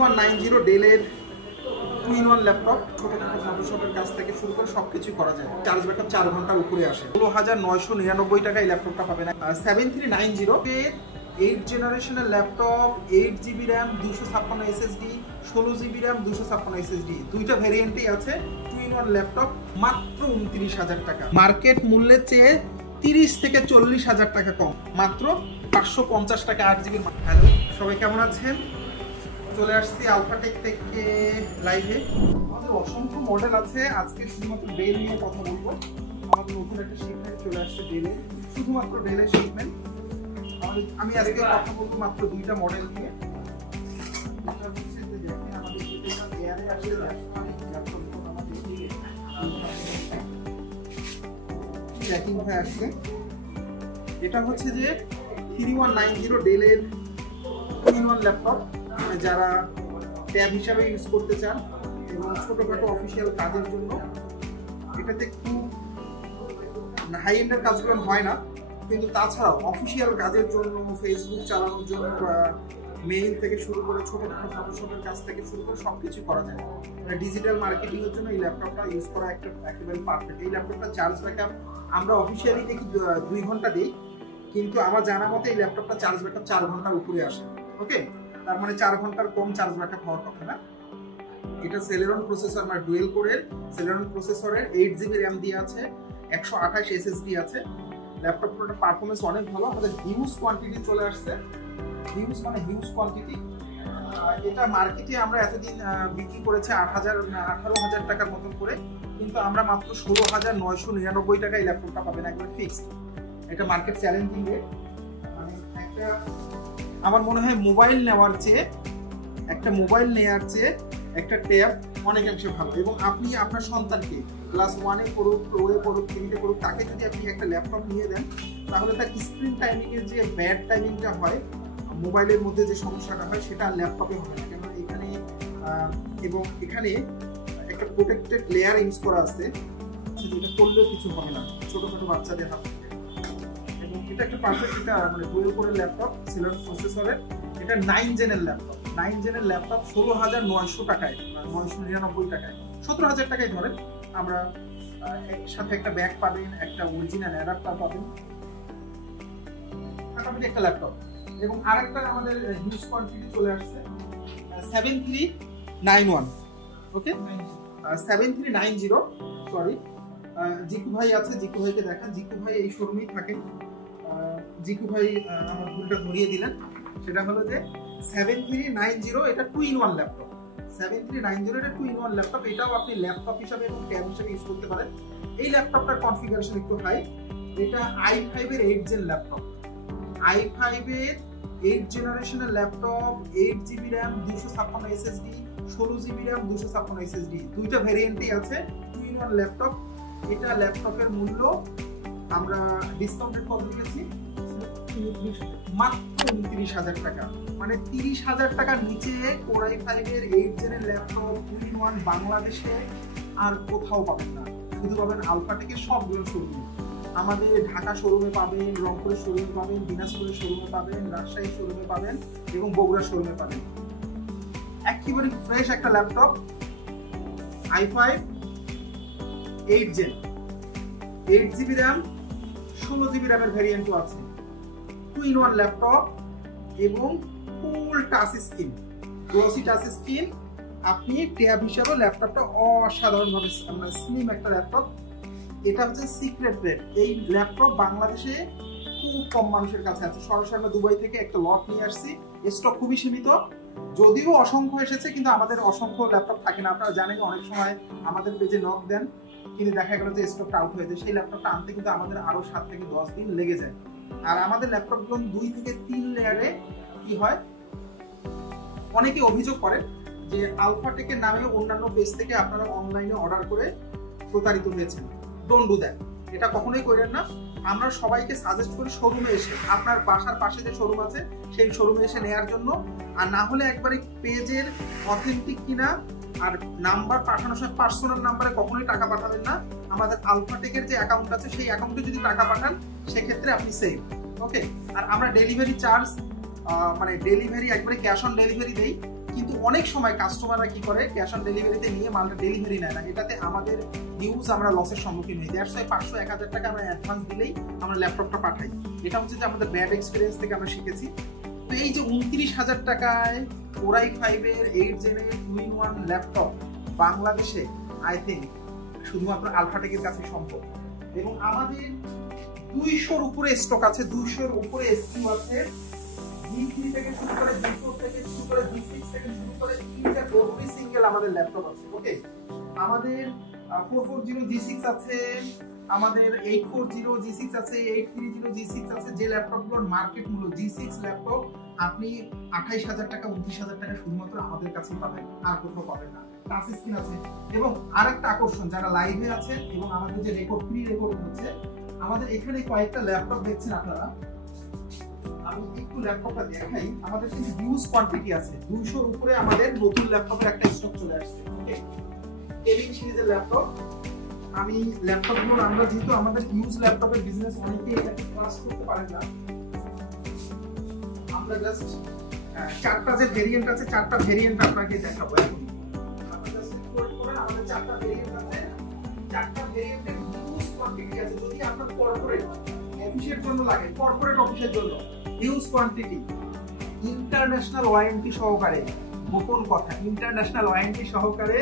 3190 ডেলের 2-in-1 laptop, ছোটখাটো ফটোশপের কাজ থেকে শুরু করে সবকিছু করা যায়। চার্জ ব্যাকআপ 4 ঘন্টার উপরে আসে। 16,999 টাকা এই ল্যাপটপটা পাবেন। 7390 8 জেনারেশনের laptop, 8GB RAM, 256 SSD, 16GB RAM, 256 SSD, দুইটা ভ্যারিয়েন্টই আছে। 2-in-1 ল্যাপটপ মাত্র 29,000 টাকা, মার্কেট মূল্যের চেয়ে 30 থেকে 40,000 টাকা কম, মাত্র 550 টাকা 8GB। হ্যালো, সবাই কেমন আছেন? চলে আসছি আলফাটেক থেকে লাইভে। আমাদের অসংখ্য মডেল আছে, আজকে শুধুমাত্র ডেল নিয়ে কথা বলবো। আমাদের নতুন একটা শিপমেন্ট চলে আসছে ডেলে, শুধুমাত্র ডেলের শিপমেন্ট। আমি আজকে কথা বলবো মাত্র দুইটা মডেল নিয়ে। এটা হচ্ছে যে দেখেন আমাদের যেটা এয়ারে আসে ল্যাপটপ আমাদের প্যাকিং হয়ে আসছে। এটা হচ্ছে যে 3190 ডেলের 2-in-1 ল্যাপটপ, যারা ট্যাব হিসাবে ইউজ করতে চান এবং ছোটখাটো অফিসিয়াল কাজের জন্য। এটাতে খুব হাই এন্ডের কাজগুলো হয় না, কিন্তু তাছাড়াও অফিসিয়াল কাজের জন্য, ফেসবুক চালানোর জন্য বা মেইল থেকে শুরু করে ছোটখাটো ফটোশপের কাজ থেকে শুরু করে সবকিছু করা যায়। ডিজিটাল মার্কেটিংয়ের জন্য এই ল্যাপটপটা ইউজ করা একেবারে পারফেক্ট। এই ল্যাপটপটা চার্জ ব্যাকআপ আমরা অফিসিয়ালি দেখি 2 ঘন্টা দিই, কিন্তু আমার জানা মতে এই ল্যাপটপটা চার্জ ব্যাকআপ 4 ঘন্টার উপরে আসে। ওকে, তার মানে 4 ঘন্টার কম চার্জ ব্যাকআপ হওয়ার কথা না। এটা সেলেরন প্রসেসর, মানে ডুয়েল কোরের সেলেরন প্রসেসরের 8GB র্যাম দিয়ে আছে, 128 SSD আছে। ল্যাপটপটার পারফরমেন্স অনেক ভালো। আমাদের হিউজ কোয়ান্টিটি চলে আসছে, হিউজ মানে হিউজ কোয়ান্টিটি। এটা মার্কেটে আমরা এতদিন বিক্রি করেছে 18,000 টাকার মতন করে, কিন্তু আমরা মাত্র 16,999 টাকা এই ল্যাপটপটা পাবেন, একবার ফিক্সড। এটা মার্কেট চ্যালেঞ্জিং রেট। একটা আমার মনে হয় মোবাইল নেওয়ার চেয়ে একটা ট্যাব অনেকাংশে ভালো। এবং আপনি আপনার সন্তানকে ক্লাস 1-এ পড়ুক, 2-এ পড়ুক, 3-তে পড়ুক, তাকে যদি আপনি একটা ল্যাপটপ নিয়ে দেন, তাহলে তার স্ক্রিন টাইমিংয়ের যে ব্যাড টাইমিংটা হয়, মোবাইলের মধ্যে যে সমস্যাটা হয়, সেটা ল্যাপটপে হবে না। কেন এখানে এখানে একটা প্রোটেক্টেড লেয়ার ইউজ করা আছে, যেটা করলেও কিছু হবে না ছোটখাটো বাচ্চাদের হাত থেকে। এবং এটা একটা পারফেক্ট, এটা মানে ডুয়েল কোরের ল্যাপটপ, সেলেরন প্রসেসরের। এটা 9 জেনের ল্যাপটপ, 9 জেনের ল্যাপটপ 16,900 টাকায়, 999 টাকায়, 17,000 টাকায় ধরেন। আমরা সাথে একটা ব্যাগ পাবেন, একটা অরিজিনাল অ্যাডাপ্টার পাবেন, মোটামুটি একটা ল্যাপটপ। এবং আরেকটা আমাদের হিউজ কোয়ান্টিটি চলে আসছে 7391। ওকে, 7390, সরি, জিকু ভাই আছে, জিকু ভাইকে দেখান। জিকু ভাই এই শোরুমেই থাকেন। জিকু ভাই আমার ভুলটা ধরিয়ে দিলেন। সেটা হলো যে 7390 এটা 2-in-1 ল্যাপটপ। 7390 এটা 2-in-1 ল্যাপটপ। এটাও আপনি ল্যাপটপ হিসাবে এবং ট্যাব হিসাবে ইউজ করতে পারেন। এই ল্যাপটপটার কনফিগারেশন একটু হাই। এটা i5 এর 8 জেন ল্যাপটপ, i5 এর 8 জেনারেশনের laptop, 8GB RAM, 256 SSD, 16GB RAM, 256 SSD, দুইটা ভ্যারিয়েন্টই আছে। 2-in-1 laptop. এটা ল্যাপটপের মূল্য আমরা ডিসকাউন্টেড কত রেখেছি? মাত্র 29,000 টাকা, মানে 30,000 টাকার নিচে Core i5 এর 8 জেনের ল্যাপটপ 2-in-1 বাংলাদেশে আর কোথাও পাবেন না। শুধু পাবেন আলফাটেকের সবগুলো শোরুমে। আমাদের ঢাকা শোরুমে পাবেন, রংপুরের শোরুমে পাবেন, দিনাজপুরের শোরুমে পাবেন, রাজশাহী শোরুমে পাবেন এবং বগুড়া শোরুমে পাবেন। একেবারে ফ্রেশ একটা laptop, i5 8 gen, 8GB RAM, 16GB র্যামের ভ্যারিয়েন্টও আছে। 2-in-1 ল্যাপটপ এবং ফুল touch screen, glossy touch screen. আপনি ট্যাব হিসাবে ল্যাপটপটা অসাধারণভাবে স্লিম একটা ল্যাপটপ। এটা হচ্ছে সিক্রেট রেট। এই ল্যাপটপ বাংলাদেশে খুব কম মানুষের কাছে আছে। সরাসরি আমরা দুবাই থেকে একটা লট নিয়ে আসছি, স্টক খুবই সীমিত, যদিও অসংখ্য এসেছে, কিন্তু আমাদের অসংখ্য ল্যাপটপ থাকে না। আপনারা জানেন অনেক সময় আমাদের পেজে নক দেন, কিন্তু দেখা গেল যে স্টকটা আউট হয়ে যায়। সেই ল্যাপটপটা আনতে কিন্তু আমাদের আরো 7 থেকে 10 দিন লেগে যায়। আর আমাদের ল্যাপটপগুলো 2 থেকে 3 লেয়ারে কি হয়, অনেকে অভিযোগ করেন যে আলফাটেকের নামে অন্যান্য পেজ থেকে আপনারা অনলাইনে অর্ডার করে প্রতারিত হয়েছেন। ডোন্ট ডু দ্যাট, এটা কখনোই করেন না। আমরা সবাইকে সাজেস্ট করি শোরুমে এসে, আপনার বাসার পাশে যে শোরুম আছে সেই শোরুমে এসে নেয়ার জন্য। আর না হলে একবারে পেজের অথেন্টিক কিনা আর নাম্বার পাঠানোর সময় পার্সোনাল নাম্বারে কখনোই টাকা পাঠাবেন না। আমাদের আলফাটেকের যে অ্যাকাউন্ট আছে সেই অ্যাকাউন্টে যদি টাকা পাঠান সেক্ষেত্রে আপনি সেভ। ওকে, আর আমরা ডেলিভারি চার্জ মানে ডেলিভারি একবারে ক্যাশ অন ডেলিভারি দেই। কিন্তু অনেক সময় কাস্টমাররা কি করে ক্যাশ অন ডেলিভারিতে নিয়ে মালটা ডেলিভারি নেয় না, এটাতে আমাদের হিউজ আমরা লসের সম্মুখীন হই। দ্যাটস ওয়াই 500-1000 টাকা আমরা অ্যাডভান্স দিলেই আমরা ল্যাপটপটা পাঠাই। এটা হচ্ছে যে আমাদের ব্যাড এক্সপিরিয়েন্স থেকে আমরা শিখেছি। তো এই যে 29,000 টাকায় Core i5 এর 8 জেনের 2-in-1 ল্যাপটপ বাংলাদেশে আই থিঙ্ক শুধুমাত্র আলফাটেকের কাছে সম্ভব। এবং আমাদের 200-র উপরে স্টক আছে, 200-র উপরে এসকিউ আছে। D3 থেকে শুরু করে D4 থেকে শুরু করে D6 থেকে শুরু করে এভরি সিঙ্গেল আমাদের ল্যাপটপ আছে। ওকে, আমাদের 440 G6 আছে, আমাদের 840 G6 আছে, 830 G6 আছে। যে ল্যাপটপগুলোর মার্কেট মূল্য G6 ল্যাপটপ আপনি 28,000 টাকা 29,000 টাকা শুধুমাত্র আমাদের কাছেই পাবেন, আর কোথাও পাবেন না। টাচ স্ক্রিন আছে। এবং আরেকটা আকর্ষণ, যারা লাইভে আছেন এবং আমাদের যে রেকর্ড প্রি রেকর্ড হচ্ছে, আমাদের এখানে কয়েকটা ল্যাপটপ দেখছেন আপনারা। আমি একটু ল্যাপটপটা দেখাই। আমাদের কিন্তু হিউজ কোয়ান্টিটি আছে, 200-র উপরে আমাদের নতুন ল্যাপটপের একটা স্টক চলে আসছে। ওকে, গেমিং সিরিজের ল্যাপটপ। আমি ল্যাপটপগুলো আমরা যেহেতু আমাদের হিউজ ল্যাপটপের বিজনেস, অনেকেই এটাকে ক্লাস করতে পারেন না, আমরা জাস্ট 4টা যে ভেরিয়েন্ট আছে 4টা ভেরিয়েন্ট আপনাকে দেখাবো এখন। আপনারা জাস্ট রিপোর্ট করেন, আমাদের 4টা ভেরিয়েন্ট আছে, 4টা ভেরিয়েন্টের হিউজ কোয়ান্টিটি আছে। যদি আপনার কর্পোরেট অফিসের জন্য লাগে, কর্পোরেট অফিসের জন্য হিউজ কোয়ান্টিটি, ইন্টারন্যাশনাল ওয়ারেন্টি সহকারে, গোপন কথা ইন্টারন্যাশনাল ওয়ারেন্টি সহকারে,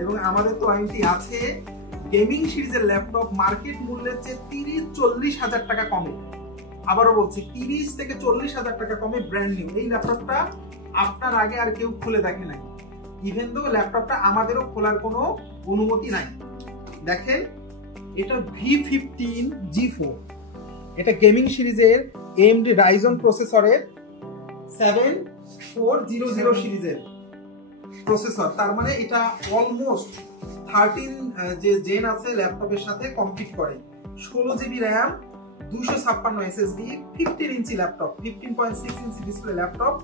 এবং আমাদের তো ওয়ারেন্টি আছে। গেমিং সিরিজের ল্যাপটপ মার্কেট মূল্যের চেয়ে 30-40 হাজার টাকা কমে, আবারও বলছি 30 থেকে 40 হাজার টাকা কমে ব্র্যান্ড নিউ। এই ল্যাপটপটা আপনার আগে আর কেউ খুলে দেখে নাই, ইভেন দো ল্যাপটপটা আমাদেরও খোলার কোনো অনুমতি নাই। দেখেন, এটা V15 G4, এটা গেমিং সিরিজের AMD Ryzen প্রসেসরের 7400 সিরিজের প্রসেসর। তার মানে এটা অলমোস্ট 13 যে জেন আছে ল্যাপটপের সাথে কমপ্লিট করে। 16 GB RAM, 256 SSD, 15 ইঞ্চি ল্যাপটপ, 15.6 ইঞ্চি ডিসপ্লে ল্যাপটপ।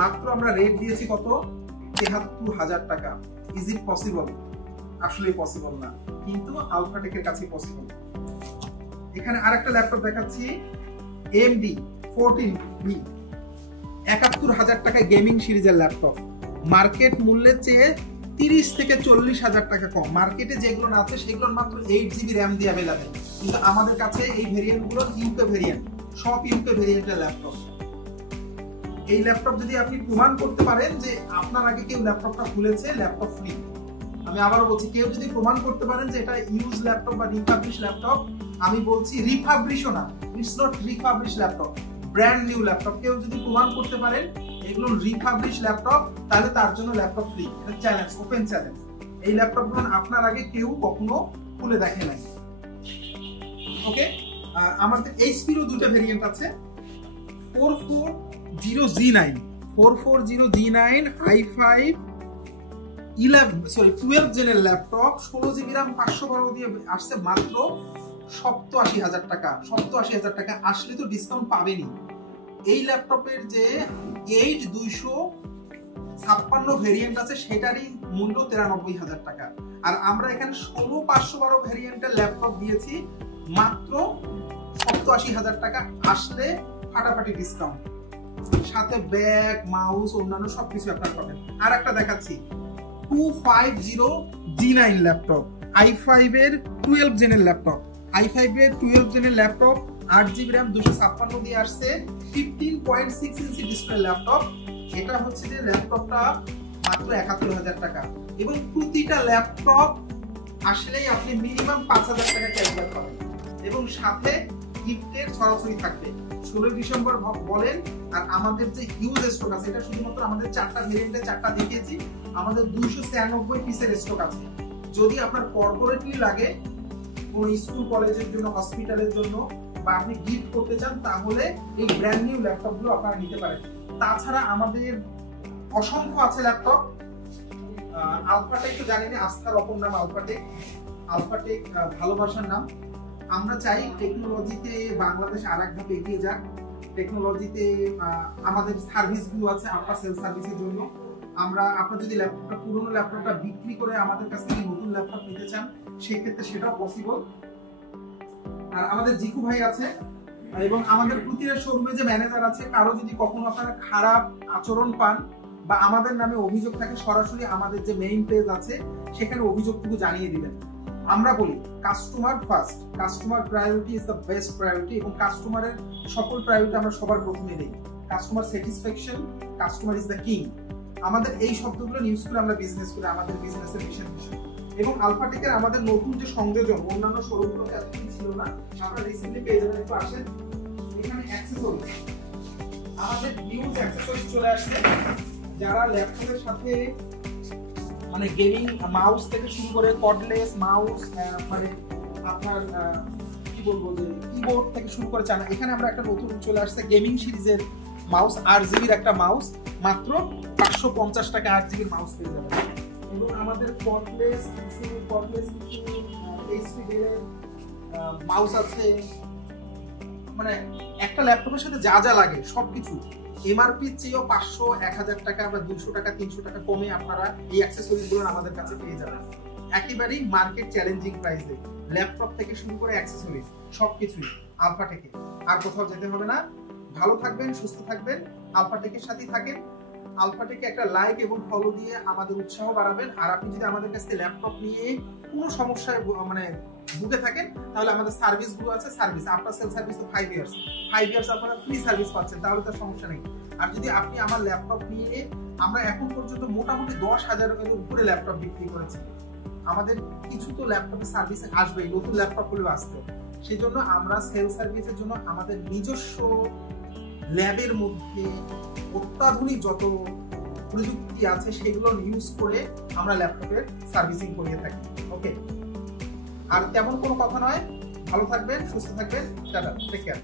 মাত্র আমরা রেট দিয়েছি কত? 73,000 টাকা। Is it possible? আসলে পসিবল না, কিন্তু আলফাটেকের কাছে পসিবল। এখানে আরেকটা ল্যাপটপ দেখাচ্ছি, AMD 14B, 71,000 টাকায় গেমিং সিরিজের ল্যাপটপ, মার্কেট মূল্যের চেয়ে 30 থেকে 40 হাজার টাকা কম। মার্কেটে যেগুলো আছে সেগুলোর মাত্র 8 GB RAM দিয়ে অ্যাভেলেবেল, কিন্তু আমাদের কাছে এই ভেরিয়েন্টগুলো ইউকে ভেরিয়েন্ট, সব ইউকে ভেরিয়েন্টের ল্যাপটপ। এই ল্যাপটপ যদি আপনি প্রমাণ করতে পারেন যে আপনার আগে কেউ ল্যাপটপটা খুলেছে, ল্যাপটপ ফ্রি। আমি আবারও বলছি, কেউ যদি প্রমাণ করতে পারেন যে এটা ইউজ ল্যাপটপ বা রিফাবলিশ ল্যাপটপ, আমি বলছি রিফাবলিশও না, it's not refurbished laptop, brand new laptop. কেউ যদি প্রমাণ করতে পারেন এগুলো রিফাবলিশ ল্যাপটপ, তাহলে তার জন্য ল্যাপটপ ফ্রি। এটা চ্যালেঞ্জ, ওপেন চ্যালেঞ্জ। এই ল্যাপটপগুলো আপনার আগে কেউ কখনো খুলে দেখে নাই। ওকে, আমাদের এইচপিরও দুটো ভেরিয়েন্ট আছে, 440G9, 440G9 i5 12 জেনের laptop, 16 GB RAM, 512 দিয়ে আসছে মাত্র 87,000 টাকা। 87,000 টাকা আসলে তো ডিসকাউন্ট পাবেনি। এই ল্যাপটপের যে 8256 ভেরিয়েন্ট আছে সেটারই মূল্য 93,000 টাকা। আর আমরা এখানে 16512 ভেরিয়েন্টের ল্যাপটপ দিয়েছি মাত্র 87,000 টাকা, আসলে ফাটাফাটি ডিসকাউন্ট, সাথে ব্যাগ, মাউস, অন্যান্য সবকিছু আপনারা পাবেন। আর একটা দেখাচ্ছি, 250G9 ল্যাপটপ, i5 এর 12 জেনের ল্যাপটপ, i5 এর 12 জেনের ল্যাপটপ, 8 GB RAM, 256 দিয়ে আসছে, 15.6 ইঞ্চি ডিসপ্লে ল্যাপটপ। এটা হচ্ছে যে ল্যাপটপটা মাত্র 71,000 টাকা, এবং প্রতিটা ল্যাপটপ আসলেই আপনি মিনিমাম 5,000 টাকা ক্যাশব্যাক পাবেন, এবং সাথে গিফটের সরাসরি থাকবে। 16 ডিসেম্বর বলেন। আর আমাদের যে হিউজ স্টক আছে, এটা শুধুমাত্র আমাদের 4টা ভেরিয়েন্টে 4টা দেখিয়েছি, আমাদের 296 পিসের স্টক আছে। যদি আপনার কর্পোরেটলি লাগে, কোনো স্কুল কলেজের জন্য, হসপিটালের জন্য, বা আপনি গিফট করতে চান, তাহলে এই ব্র্যান্ড নিউ ল্যাপটপগুলো আপনারা নিতে পারেন। তাছাড়া আমাদের অসংখ্য আছে ল্যাপটপ। আলফাটেক তো জানেন, আস্থার অপর নাম আলফাটেক। আলফাটেক ভালোবাসার নাম। আমরা চাই টেকনোলজিতে বাংলাদেশ আর এক ধাপ এগিয়ে যাক। টেকনোলজিতে আমাদের সার্ভিসগুলো আছে আফটার সেল সার্ভিসের জন্য। আপনার যদি ল্যাপটপটা, পুরোনো ল্যাপটপটা বিক্রি করে আমাদের কাছ থেকে নতুন ল্যাপটপ নিতে চান, সেক্ষেত্রে সেটাও পসিবল। আর আমাদের জিকু ভাই আছে, এবং আমাদের প্রতিটা শোরুমে যে ম্যানেজার আছে, কারো যদি কখনো আপনারা খারাপ আচরণ পান বা আমাদের নামে অভিযোগ থাকে, সরাসরি আমাদের যে মেইন পেজ আছে সেখানে অভিযোগটুকু জানিয়ে দিবেন। আমরা বলি customer first, customer priority is the best priority, এবং কাস্টমারের সকল প্রায়োরিটি আমরা সবার প্রথমে দেই। Customer satisfaction, customer is the king. আমাদের এই শব্দগুলো ইউজ করে আমরা বিজনেস করি, আমাদের বিজনেসের মিশন। এবং আলফাটেকের আমাদের নতুন যে সংযোজন অন্যান্য শোরুমগুলোতে এতদিন ছিল না, আপনারা রিসেন্টলি পেয়ে যাবেন। একটু আসেন, এখানে অ্যাক্সেসরিজ, আমাদের নিউজ অ্যাক্সেসরিজ চলে আসছে। যারা ল্যাপটপের সাথে মানে গেমিং মাউস থেকে শুরু করে কর্ডলেস মাউস, মানে আপনার কি বলবো যে কিবোর্ড থেকে শুরু করে চান, এখানে আমরা একটা নতুন চলে আসছে গেমিং সিরিজের মাউস, 8GB একটা মাউস, মাত্র 550 টাকা 8GB মাউস পেয়ে যাবেন। এবং আমাদের কর্ডলেস মাউস আছে, মানে একটা ল্যাপটপের সাথে যা যা লাগে সবকিছু এমআরপি চেয়েও 500, 1000 টাকা বা 200 টাকা 300 টাকা কমে আপনারা এই অ্যাক্সেসরিজগুলো আমাদের কাছে পেয়ে যাবেন একেবারেই মার্কেট চ্যালেঞ্জিং প্রাইসে। ল্যাপটপ থেকে শুরু করে অ্যাক্সেসরিজ সবকিছুই আলফাটেকে, আর কোথাও যেতে হবে না। ভালো থাকবেন, সুস্থ থাকবেন, আলফাটেকের সাথেই থাকেন। আলফাটেকে একটা লাইক এবং ফলো দিয়ে আমাদের উৎসাহ বাড়াবেন। আর আপনি যদি আমাদের কাছে ল্যাপটপ নিয়ে কোনো সমস্যায় মানে ভুগে থাকেন, তাহলে আমাদের সার্ভিসগুলো আছে, সার্ভিস আফটার সেল সার্ভিস তো 5 ইয়ার্স আপনারা ফ্রি সার্ভিস পাচ্ছেন, তাহলে তার সমস্যা নেই। আর যদি আপনি আমার ল্যাপটপ নিয়ে, আমরা এখন পর্যন্ত মোটামুটি 10,000 টাকার উপরে ল্যাপটপ বিক্রি করেছি, আমাদের কিছু তো ল্যাপটপের সার্ভিস আসবেই, নতুন ল্যাপটপ গুলো আসতে। সেই জন্য আমরা সেল সার্ভিসের জন্য আমাদের নিজস্ব ল্যাবের মধ্যে অত্যাধুনিক যত প্রযুক্তি আছে সেগুলো ইউজ করে আমরা ল্যাপটপের সার্ভিসিং করিয়ে থাকি। ওকে, আর তেমন কোনো কথা নয়। ভালো থাকবেন, সুস্থ থাকবেন, টাটা, টেক কেয়ার।